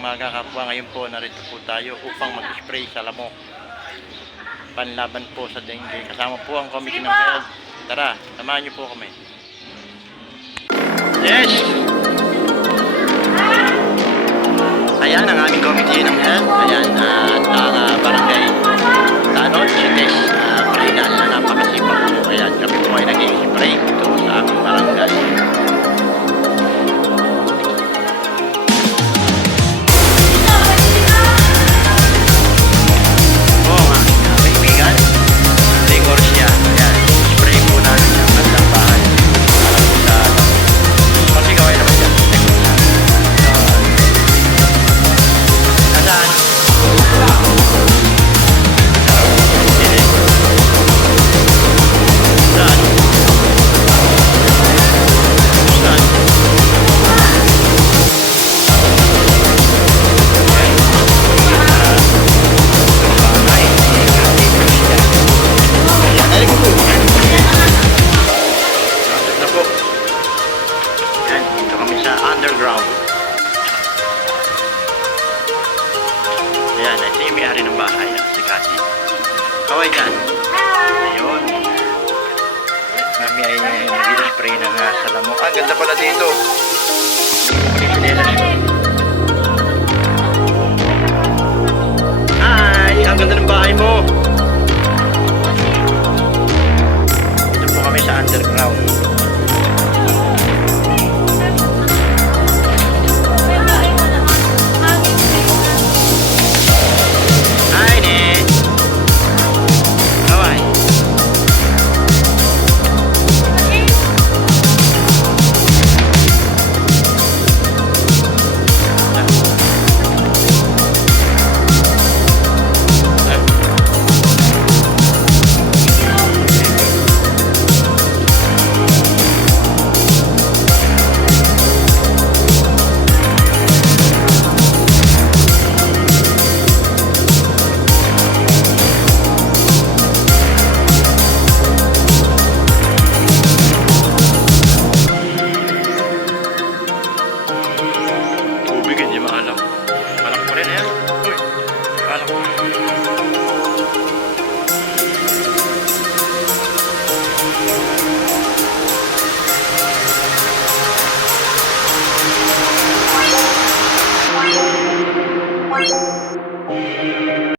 mga kapwa, ngayon po narito po tayo upang mag-spray sa lamok. Panlaban po sa dengue. Kasama po ang committee ng health. Tara, samahan niyo po kami. Yes! Ayan ang aming committee ng health. Ayan, at ang Ayan, ito yung may-ari ng bahay, ah, si Cathy. Kaway dyan. Ayun. Kami ay nag-spray na nga sa lamok. Ah, ganda pala dito. Sinelas ko.